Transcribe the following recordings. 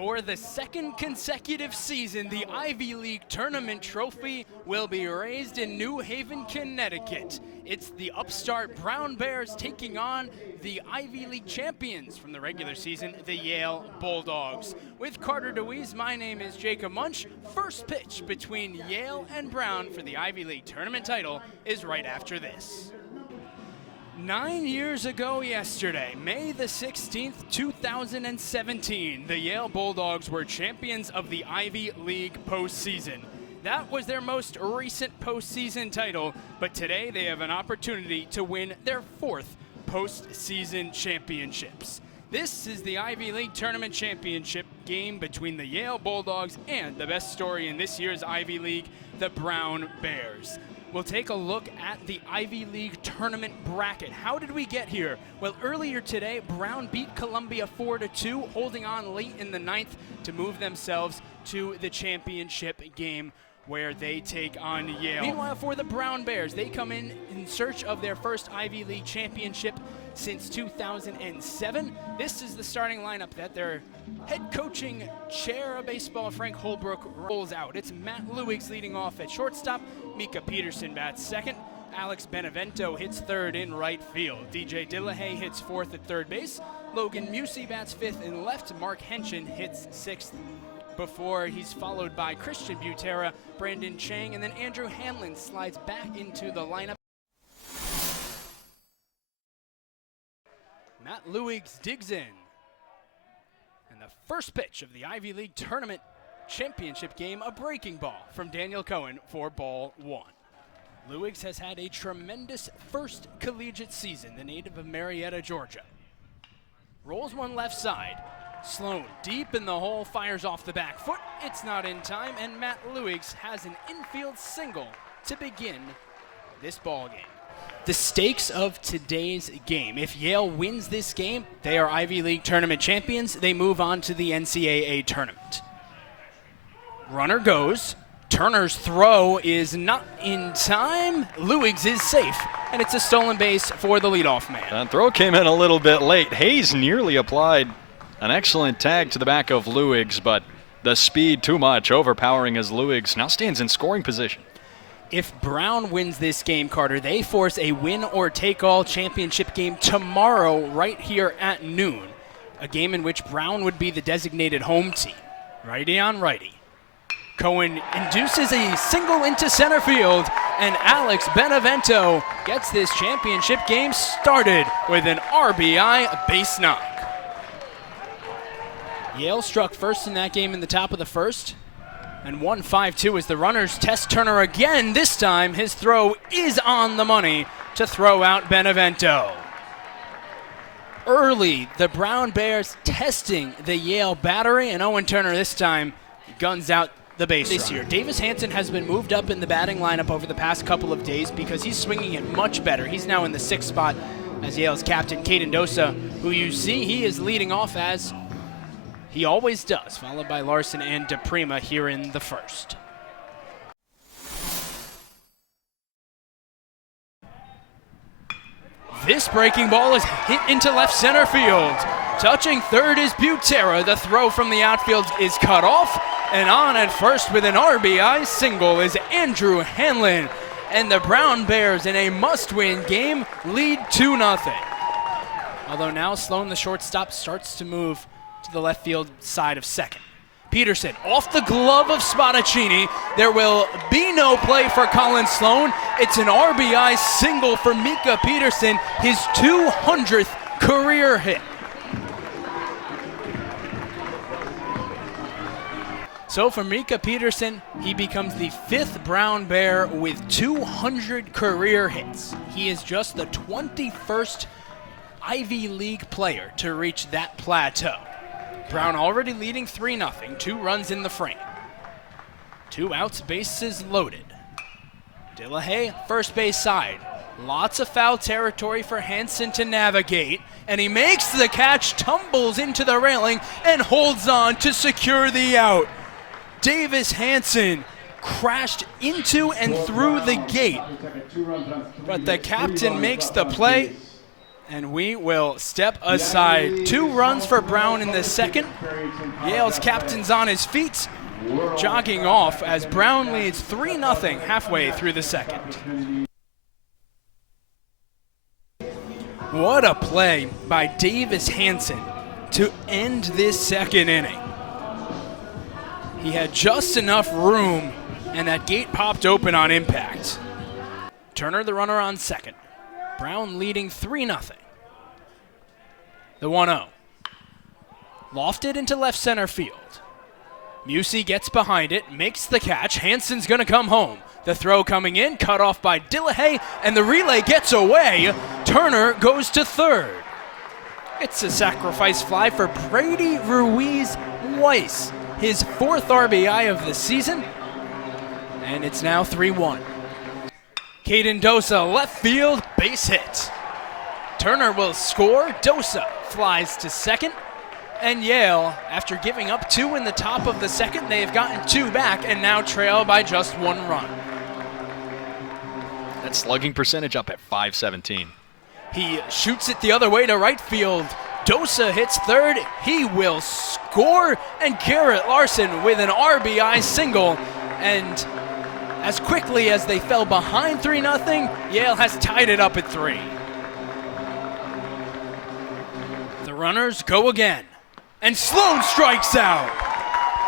For the second consecutive season, the Ivy League Tournament Trophy will be raised in New Haven, Connecticut. It's the upstart Brown Bears taking on the Ivy League champions from the regular season, the Yale Bulldogs. With Carter Dewees, my name is Jacob Munch. First pitch between Yale and Brown for the Ivy League Tournament title is right after this. 9 years ago yesterday, May the 16th, 2017, the Yale Bulldogs were champions of the Ivy League postseason. That was their most recent postseason title, but today they have an opportunity to win their fourth postseason championships. This is the Ivy League Tournament Championship game between the Yale Bulldogs and the best story in this year's Ivy League, the Brown Bears. We'll take a look at the Ivy League tournament bracket. How did we get here? Well, earlier today, Brown beat Columbia 4-2, holding on late in the ninth to move themselves to the championship game where they take on Yale. Meanwhile, for the Brown Bears, they come in search of their first Ivy League championship since 2007. This is the starting lineup that their head coaching chair of baseball, Frank Holbrook, rolls out. It's Matt Luigs leading off at shortstop. Mika Peterson bats second. Alex Benevento hits third in right field. DJ Dillahay hits fourth at third base. Logan Musey bats fifth in left. Mark Henshin hits sixth before he's followed by Christian Butera, Brandon Chang, and then Andrew Hanlon slides back into the lineup. Matt Luigs digs in. And the first pitch of the Ivy League Tournament Championship game, a breaking ball from Daniel Cohen for ball one. Luigs has had a tremendous first collegiate season, the native of Marietta, Georgia. Rolls one left side. Sloan deep in the hole, fires off the back foot. It's not in time, and Matt Luigs has an infield single to begin this ball game. The stakes of today's game: if Yale wins this game, they are Ivy League tournament champions. They move on to the NCAA tournament. Runner goes. Turner's throw is not in time. Luigs is safe, and it's a stolen base for the leadoff man. That throw came in a little bit late. Hayes nearly applied an excellent tag to the back of Luigs, but the speed too much, overpowering as Luigs now stands in scoring position. If Brown wins this game, Carter, they force a win-or-take-all championship game tomorrow right here at noon, a game in which Brown would be the designated home team. Righty on righty. Cohen induces a single into center field, and Alex Benevento gets this championship game started with an RBI base knock. Yale struck first in that game in the top of the first, and 1-5-2 as the runners test Turner again. This time his throw is on the money to throw out Benevento. Early, the Brown Bears testing the Yale battery, and Owen Turner this time guns out the base this year. Davis Hanson has been moved up in the batting lineup over the past couple of days because he's swinging it much better. He's now in the sixth spot as Yale's captain, Caden Dosa, who you see he is leading off as he always does, followed by Larson and DePrima here in the first. This breaking ball is hit into left center field. Touching third is Butera. The throw from the outfield is cut off, and on at first with an RBI single is Andrew Hanlon. And the Brown Bears, in a must-win game, lead 2-0. Although now Sloan, the shortstop, starts to move to the left field side of second. Peterson off the glove of Spadaccini. There will be no play for Colin Sloan. It's an RBI single for Mika Peterson, his 200th career hit. So for Mika Peterson, he becomes the fifth Brown Bear with 200 career hits. He is just the 21st Ivy League player to reach that plateau. Brown already leading 3-0, 2 runs in the frame. 2 outs, bases loaded. Dillahay, first base side. Lots of foul territory for Hanson to navigate, and he makes the catch, tumbles into the railing, and holds on to secure the out. Davis Hanson crashed into and through the gate, but the captain makes the play, And we will step aside. 2 runs for Brown in the second. Yale's captain's on his feet, jogging off as Brown leads 3-0 halfway through the second. What a play by Davis Hansen to end this second inning. He had just enough room, and that gate popped open on impact. Turner the runner on second. Brown leading 3-0. The 1-0. Lofted into left center field. Musey gets behind it, makes the catch. Hansen's going to come home. The throw coming in, cut off by Dillahay, and the relay gets away. Turner goes to third. It's a sacrifice fly for Brady Ruiz-Weiss, his 4th RBI of the season, and it's now 3-1. Caden Dosa, left field, base hit. Turner will score. Dosa flies to second. And Yale, after giving up 2 in the top of the second, they have gotten 2 back and now trail by just 1 run. That slugging percentage up at .517. He shoots it the other way to right field. Dosa hits third. He will score. And Garrett Larson with an RBI single. And as quickly as they fell behind 3-0, Yale has tied it up at 3. The runners go again. And Sloan strikes out.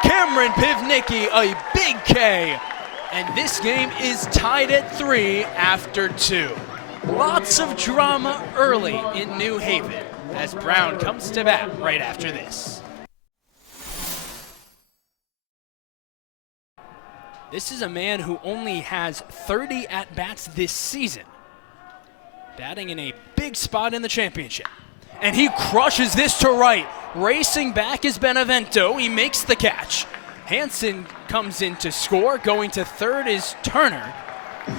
Cameron Pivnicki, a big K. And this game is tied at 3 after 2. Lots of drama early in New Haven as Brown comes to bat right after this. This is a man who only has 30 at-bats this season, batting in a big spot in the championship. And he crushes this to right. Racing back is Benevento. He makes the catch. Hansen comes in to score. Going to third is Turner.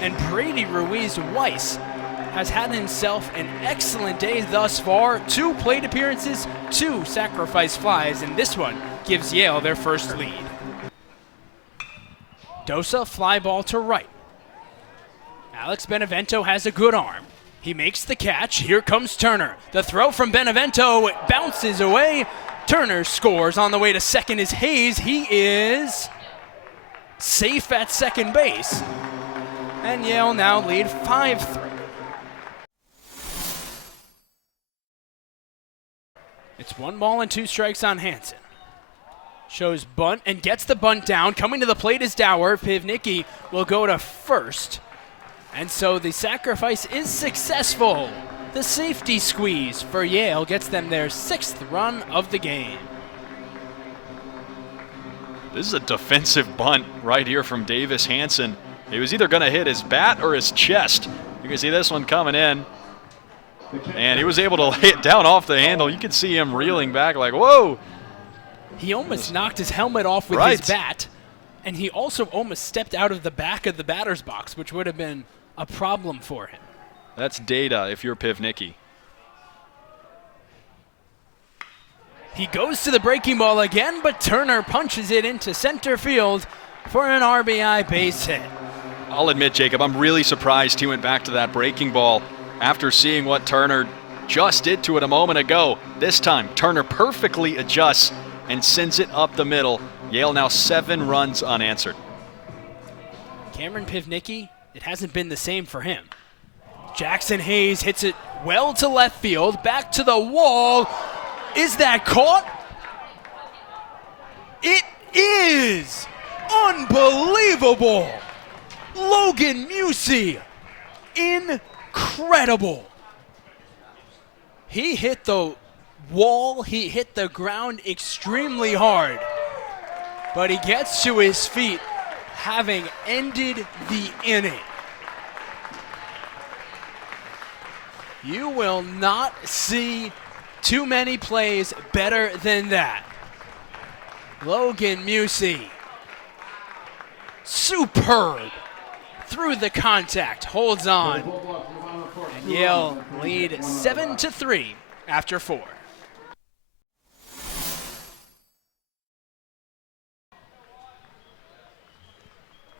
And Brady Ruiz-Weiss has had himself an excellent day thus far. 2 plate appearances, 2 sacrifice flies, and this one gives Yale their first lead. Dosa, fly ball to right. Alex Benevento has a good arm. He makes the catch. Here comes Turner. The throw from Benevento bounces away. Turner scores. On the way to second is Hayes. He is safe at second base. And Yale now lead 5-3. It's 1 ball and 2 strikes on Hansen. Shows bunt and gets the bunt down. Coming to the plate is Dower. Pivnicki will go to first. And so the sacrifice is successful. The safety squeeze for Yale gets them their 6th run of the game. This is a defensive bunt right here from Davis Hansen. He was either going to hit his bat or his chest. You can see this one coming in. And he was able to lay it down off the handle. You can see him reeling back like, whoa. He almost knocked his helmet off with his bat. And he also almost stepped out of the back of the batter's box, which would have been a problem for him. That's data if you're Pivnicki. He goes to the breaking ball again, but Turner punches it into center field for an RBI base hit. I'll admit, Jacob, I'm really surprised he went back to that breaking ball after seeing what Turner just did to it a moment ago. This time, Turner perfectly adjusts and sends it up the middle. Yale now 7 runs unanswered. Cameron Pivnicki, it hasn't been the same for him. Jackson Hayes hits it well to left field, back to the wall. Is that caught? It is! Unbelievable! Logan Musey, incredible. He hit the wall, he hit the ground extremely hard, but he gets to his feet, having ended the inning. You will not see too many plays better than that. Logan Musey, superb. Through the contact, holds on. And Yale lead 7-3 after 4.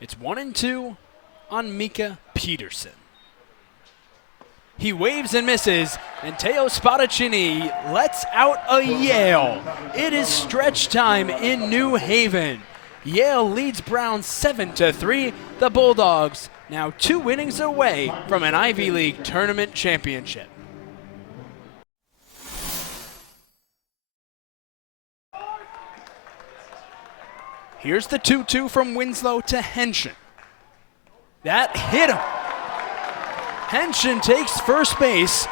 It's 1-2 on Mika Peterson. He waves and misses, and Teo Spadaccini lets out a Yale. It is stretch time in New Haven. Yale leads Brown 7-3. The Bulldogs now 2 innings away from an Ivy League tournament championship. Here's the 2-2 from Winslow to Henshin. That hit him. Henshin takes first base,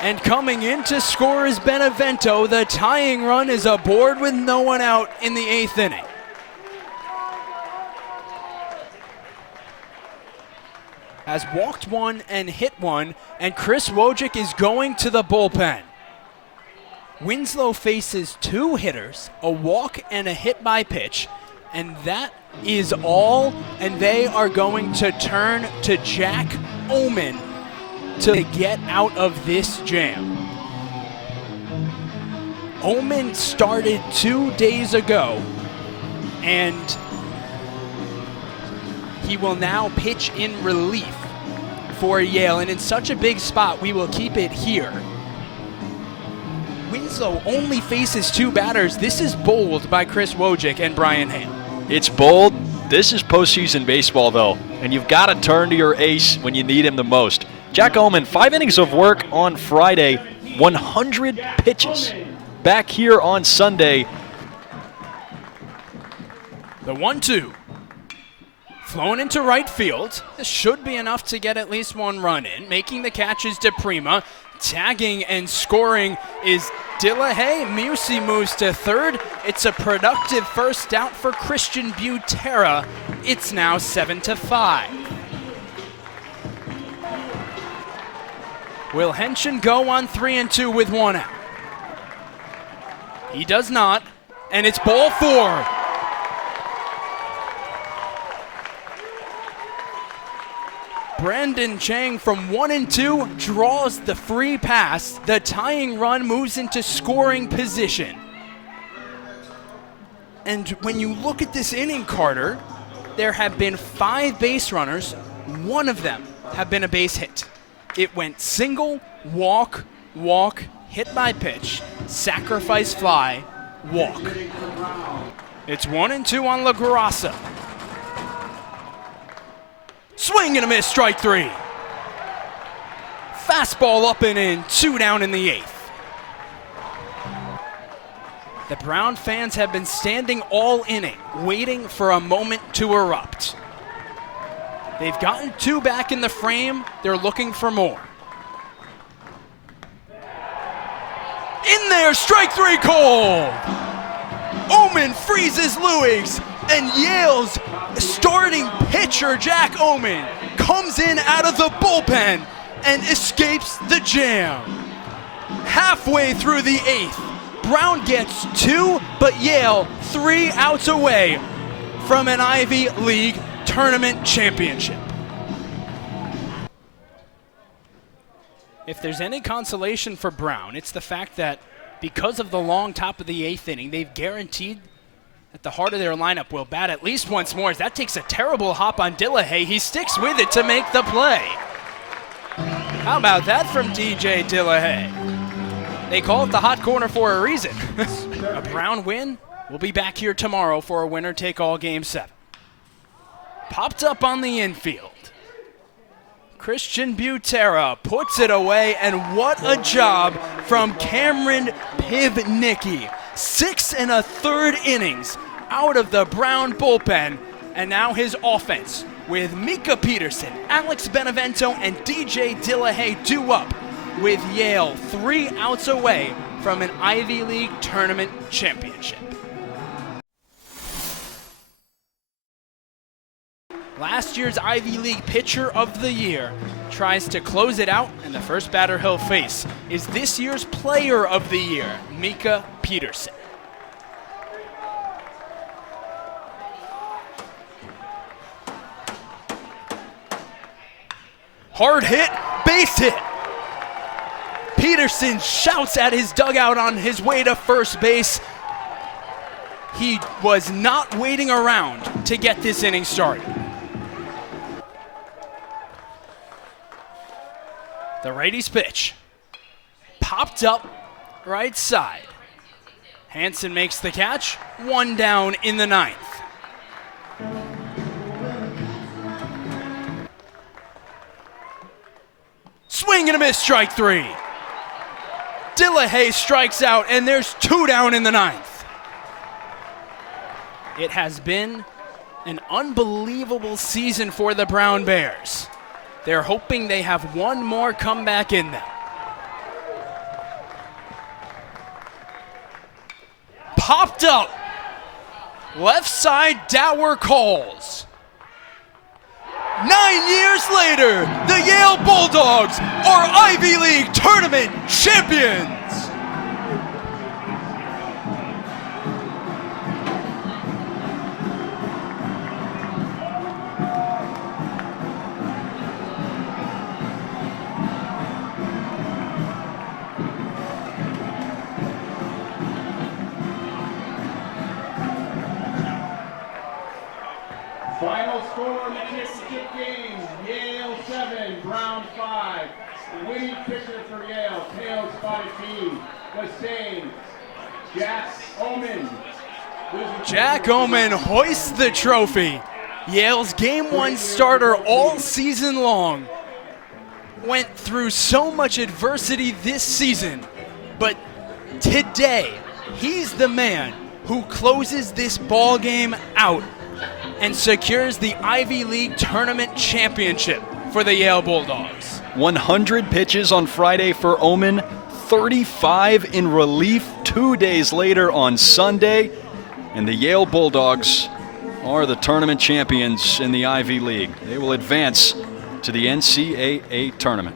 and coming in to score is Benevento. The tying run is aboard with no one out in the 8th inning. Has walked one and hit one, and Chris Wojcik is going to the bullpen. Winslow faces 2 hitters, a walk and a hit by pitch, and that is all, and they are going to turn to Jack Omen to get out of this jam. Omen started 2 days ago, and he will now pitch in relief for Yale, and in such a big spot, we will keep it here. Winslow only faces 2 batters. This is bold by Chris Wojcik and Brian Hale. It's bold. This is postseason baseball, though, and you've got to turn to your ace when you need him the most. Jack Omen, 5 innings of work on Friday, 100 pitches. Back here on Sunday. The 1-2. Flown into right field. This should be enough to get at least 1 run in. Making the catch is DePrima. Tagging and scoring is Dillahay. Musi moves to third. It's a productive first out for Christian Butera. It's now 7-5. Will Henshin go on 3-2 with 1 out? He does not, and it's ball 4. Brandon Chang from 1-2 draws the free pass. The tying run moves into scoring position. And when you look at this inning, Carter, there have been 5 base runners. 1 of them have been a base hit. It went single, walk, walk, hit by pitch, sacrifice fly, walk. It's 1-2 on La Grassa. Swing and a miss, strike 3. Fastball up and in, 2 down in the 8th. The Brown fans have been standing all inning, waiting for a moment to erupt. They've gotten 2 back in the frame. They're looking for more. In there, strike 3 called. Omen freezes Lewis, and Yale's starting pitcher, Jack Omen, comes in out of the bullpen and escapes the jam. Halfway through the 8th, Brown gets 2, but Yale 3 outs away from an Ivy League tournament championship. If there's any consolation for Brown, it's the fact that because of the long top of the 8th inning, they've guaranteed that the heart of their lineup will bat at least once more. As that takes a terrible hop on Dillahay. He sticks with it to make the play. How about that from DJ Dillahay? They call it the hot corner for a reason. A Brown win. We'll be back here tomorrow for a winner-take-all Game 7. Popped up on the infield. Christian Butera puts it away, and what a job from Cameron Pivnicki. 6 1/3 innings out of the Brown bullpen, and now his offense with Mika Peterson, Alex Benevento, and DJ Dillahay due up with Yale 3 outs away from an Ivy League tournament championship. Last year's Ivy League Pitcher of the Year tries to close it out, and the first batter he'll face is this year's Player of the Year, Mika Peterson. Hard hit, base hit. Peterson shouts at his dugout on his way to first base. He was not waiting around to get this inning started. The righty's pitch. Popped up right side. Hansen makes the catch. 1 down in the 9th. Swing and a miss, strike 3. Dillahay strikes out, and there's 2 down in the 9th. It has been an unbelievable season for the Brown Bears. They're hoping they have one more comeback in them. Popped up. Left side, Dower calls. 9 years later, the Yale Bulldogs are Ivy League tournament champions. Final score in the championship game, Yale 7, Brown 5. The winning pitcher for Yale, tail spotted team, was saying Jack Omen. Jack Omen hoists the trophy. Yale's Game 1 starter all season long. Went through so much adversity this season, but today, he's the man who closes this ball game out and secures the Ivy League Tournament Championship for the Yale Bulldogs. 100 pitches on Friday for Omen, 35 in relief 2 days later on Sunday, and the Yale Bulldogs are the tournament champions in the Ivy League. They will advance to the NCAA tournament.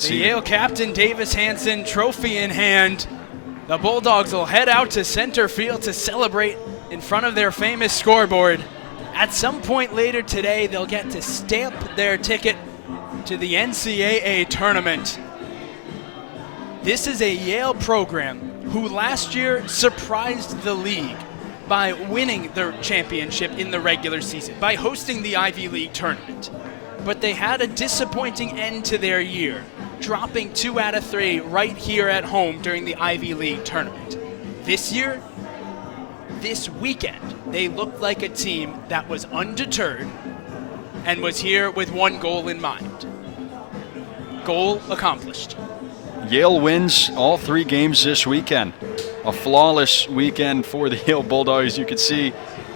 The Yale captain, Davis Hansen, trophy in hand. The Bulldogs will head out to center field to celebrate in front of their famous scoreboard. At some point later today, they'll get to stamp their ticket to the NCAA tournament. This is a Yale program who last year surprised the league by winning the championship in the regular season, by hosting the Ivy League tournament. But they had a disappointing end to their year, dropping 2 out of 3 right here at home during the Ivy League tournament. This year, this weekend, they looked like a team that was undeterred and was here with one goal in mind. Goal accomplished. Yale wins all 3 games this weekend. A flawless weekend for the Yale Bulldogs. You could see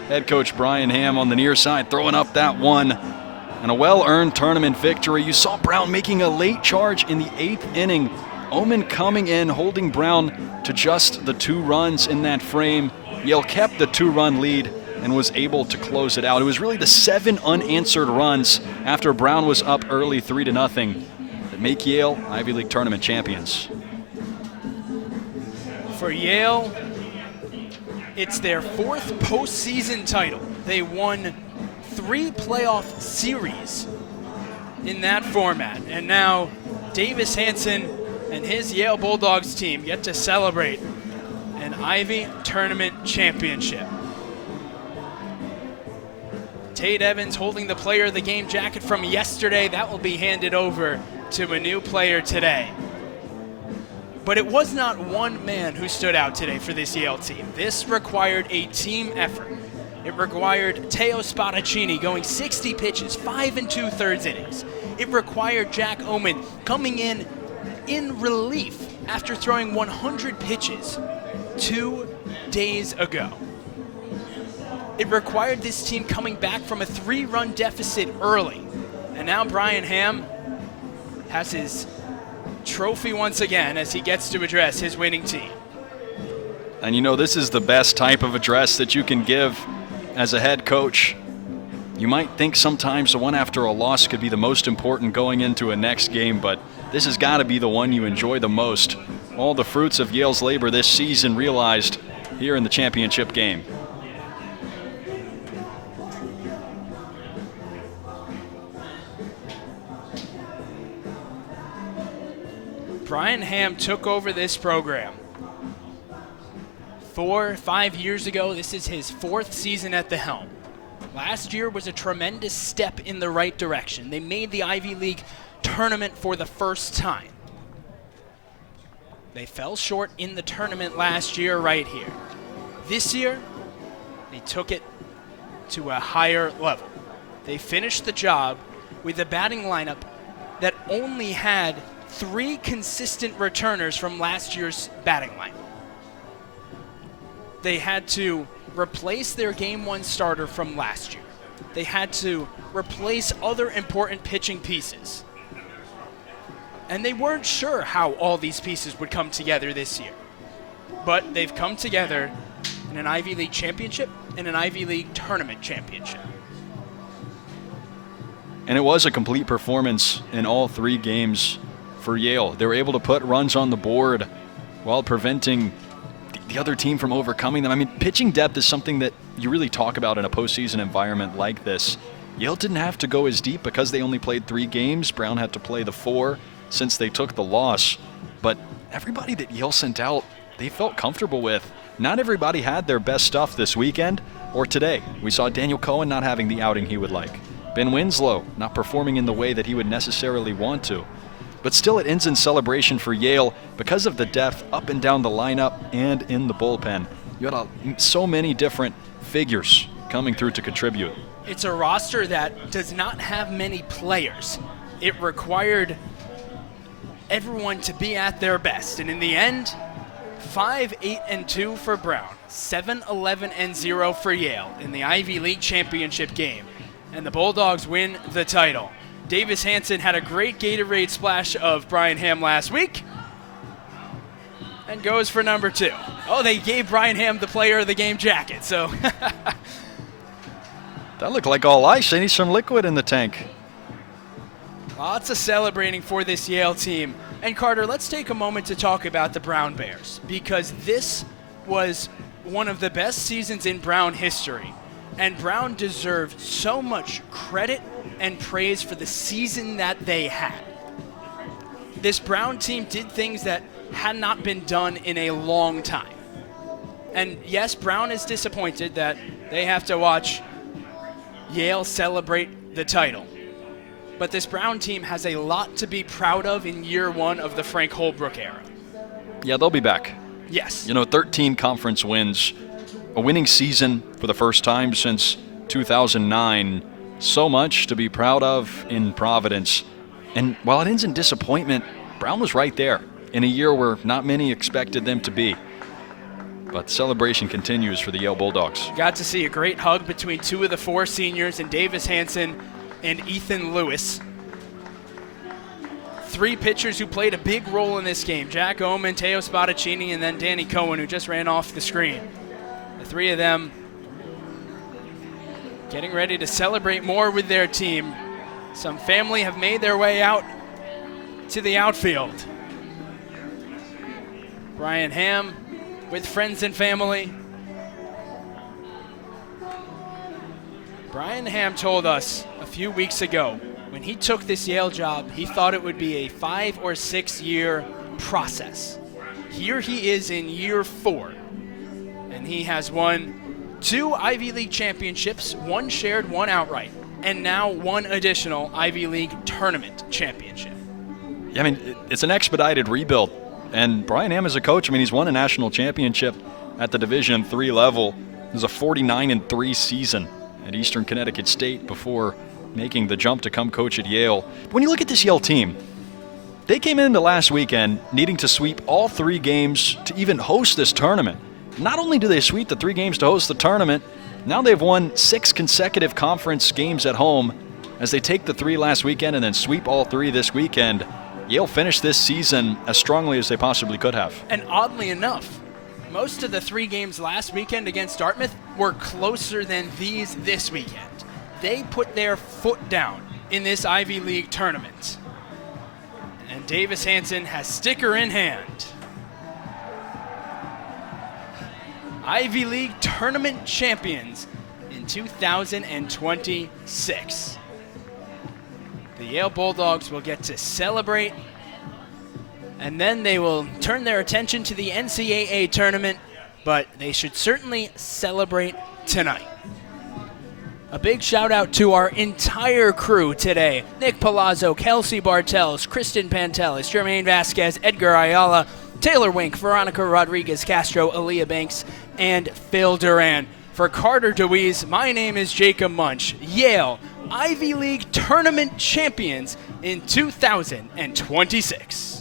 head coach Brian Ham on the near side throwing up that one. And a well-earned tournament victory. You saw Brown making a late charge in the 8th inning. Omen coming in, holding Brown to just the 2 runs in that frame. Yale kept the 2-run lead and was able to close it out. It was really the 7 unanswered runs after Brown was up early 3-0 that make Yale Ivy League tournament champions. For Yale, it's their 4th postseason title. They won 3 playoff series in that format. And now Davis Hansen and his Yale Bulldogs team get to celebrate an Ivy Tournament Championship. Tate Evans holding the player of the game jacket from yesterday. That will be handed over to a new player today. But it was not one man who stood out today for this Yale team. This required a team effort. It required Teo Spadaccini going 60 pitches, 5 2/3 innings. It required Jack Omen coming in relief after throwing 100 pitches 2 days ago. It required this team coming back from a 3-run deficit early. And now Brian Ham has his trophy once again as he gets to address his winning team. And you know, this is the best type of address that you can give as a head coach. You might think sometimes the one after a loss could be the most important going into a next game, but this has got to be the one you enjoy the most. All the fruits of Yale's labor this season realized here in the championship game. Brian Ham took over this program 4 or 5 years ago. This is his 4th season at the helm. Last year was a tremendous step in the right direction. They made the Ivy League tournament for the first time. They fell short in the tournament last year right here. This year, they took it to a higher level. They finished the job with a batting lineup that only had 3 consistent returners from last year's batting lineup. They had to replace their Game 1 starter from last year. They had to replace other important pitching pieces. And they weren't sure how all these pieces would come together this year. But they've come together in an Ivy League championship and an Ivy League tournament championship. And it was a complete performance in all 3 games for Yale. They were able to put runs on the board while preventing the other team from overcoming them. I mean, pitching depth is something that you really talk about in a postseason environment like this. Yale didn't have to go as deep because they only played 3 games. Brown had to play the 4 since they took the loss. But everybody that Yale sent out, they felt comfortable with. Not everybody had their best stuff this weekend or today. We saw Daniel Cohen not having the outing he would like. Ben Winslow not performing in the way that he would necessarily want to. But still, it ends in celebration for Yale because of the depth up and down the lineup and in the bullpen. You had so many different figures coming through to contribute. It's a roster that does not have many players. It required everyone to be at their best. And in the end, 5-8-2 for Brown, 7-11-0 for Yale in the Ivy League championship game. And the Bulldogs win the title. Davis Hansen had a great Gatorade splash of Brian Ham last week and goes for number 2. Oh, they gave Brian Ham the player of the game jacket, so. That looked like all ice. They need some liquid in the tank. Lots of celebrating for this Yale team. And Carter, let's take a moment to talk about the Brown Bears, because this was one of the best seasons in Brown history. And Brown deserved so much credit and praise for the season that they had. This Brown team did things that had not been done in a long time. And yes, Brown is disappointed that they have to watch Yale celebrate the title. But this Brown team has a lot to be proud of in year 1 of the Frank Holbrook era. Yeah, they'll be back. Yes. 13 conference wins, a winning season for the first time since 2009. So much to be proud of in Providence. And while it ends in disappointment, Brown was right there in a year where not many expected them to be. But the celebration continues for the Yale Bulldogs. Got to see a great hug between 2 of the 4 seniors, and Davis Hansen and Ethan Lewis. 3 pitchers who played a big role in this game. Jack Oman, Teo Spadaccini, and then Danny Cohen, who just ran off the screen. The 3 of them getting ready to celebrate more with their team. Some family have made their way out to the outfield. Brian Ham with friends and family. Brian Ham told us a few weeks ago when he took this Yale job, he thought it would be a 5 or 6 year process. Here he is in year 4, and he has won 2 Ivy League championships, 1 shared, 1 outright, and now 1 additional Ivy League tournament championship. Yeah, I mean, it's an expedited rebuild. And Brian Ham as a coach, I mean, he's won a national championship at the Division III level. It was a 49-3 season at Eastern Connecticut State before making the jump to come coach at Yale. But when you look at this Yale team, they came into last weekend needing to sweep all 3 games to even host this tournament. Not only do they sweep the 3 games to host the tournament, now they've won 6 consecutive conference games at home as they take the 3 last weekend and then sweep all 3 this weekend. Yale finished this season as strongly as they possibly could have. And oddly enough, most of the 3 games last weekend against Dartmouth were closer than these this weekend. They put their foot down in this Ivy League tournament. And Davis Hansen has sticker in hand. Ivy League tournament champions in 2026. The Yale Bulldogs will get to celebrate, and then they will turn their attention to the NCAA tournament, but they should certainly celebrate tonight. A big shout out to our entire crew today. Nick Palazzo, Kelsey Bartels, Kristen Pantelis, Jermaine Vasquez, Edgar Ayala, Taylor Wink, Veronica Rodriguez Castro, Aaliyah Banks, and Phil Duran. For Carter Dewees, my name is Jacob Munch. Yale, Ivy League tournament champions in 2026.